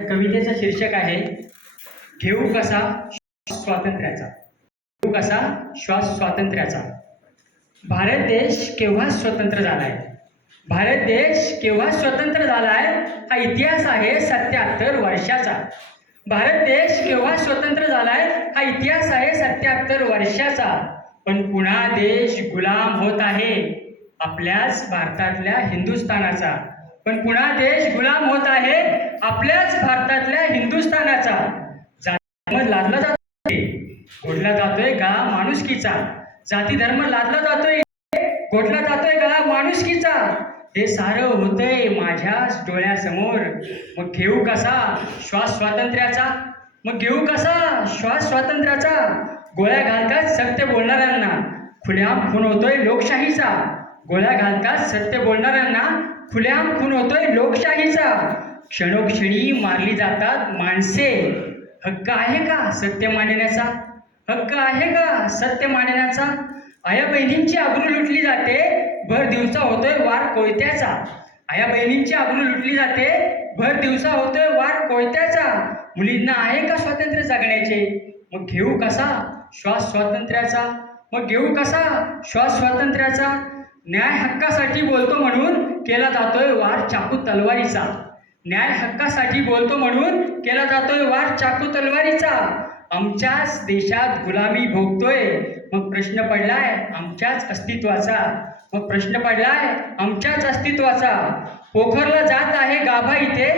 कवितेचं शीर्षक आहे घेऊ कसा श्वास स्वातंत्र्याचा? घेऊ कसा श्वास स्वातंत्र्याचा? भारत देश केव्हा स्वतंत्र झालाय? भारत देश केव्हा स्वतंत्र झालाय? हा इतिहास आहे सत्याहत्तर वर्षाचा. भारत देश केव्हा स्वतंत्र झालाय? हा इतिहास आहे सत्याहत्तर वर्षाचा. पण पुन्हा देश गुलाम होत आहे आपल्याच भारतातल्या हिंदुस्थानाचा. पण पुन्हा देश गुलाम होत आहे आपल्याच भारतातल्या हिंदुस्थानाचा. जाती धर्म लादला जातोय. गोडला जातोय का माणुसकीचा. जाती धर्म लादला जातोय. घोटला जातोय का माणुसकीचा. हे सारं होतंय माझ्याच डोळ्यासमोर. मग घेऊ कसा श्वास स्वातंत्र्याचा? मग घेऊ कसा श्वास स्वातंत्र्याचा? गोळ्या घालतात सत्य बोलणाऱ्यांना. खुल्याम खून होतोय लोकशाहीचा. गोळ्या घालतात सत्य बोलणाऱ्यांना खुल्याम खून होतोय लोकशाहीचा. क्षणोक्षणी मारली जातात माणसे. हक्क आहे का सत्य मांडण्याचा? हक्क आहे का सत्य मांडण्याचा? आया बहिणींची आबरू लुटली जाते भर दिवसा होतोय वार कोयत्याचा. आया बहिणींची आबरू लुटली जाते भर दिवसा होतोय वार कोयत्याचा. मुलींना आहे का स्वातंत्र्य जगण्याचे? मग घेऊ कसा? श्वास स्वातंत्र्याचा. मग घेऊ कसा? श्वास स्वातंत्र्याचा. न्याय हक्कासाठी बोलतो म्हणून केला जातोय वार चाकू तलवारीचा. न्याय हक्कासाठी बोलतो म्हणून केला जातोय वार चाकू तलवारीचा. आमच्याच देशात गुलामी भोगतोय. मग प्रश्न पडलाय आमच्याच अस्तित्वाचा. मग प्रश्न पडलाय आमच्याच अस्तित्वाचा. पोखरला जात आहे गाभा इथे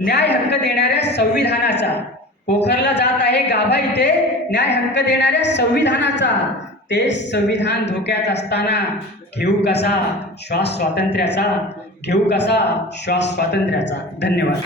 न्याय हक्क देणाऱ्या संविधानाचा. पोखरला जात आहे गाभा इथे न्याय हक्क देणाऱ्या संविधानाचा. ते संविधान धोक्यात असताना घेऊ कसा? श्वास स्वातंत्र्याचा. घेऊ कसा? श्वास स्वातंत्र्याचा. धन्यवाद.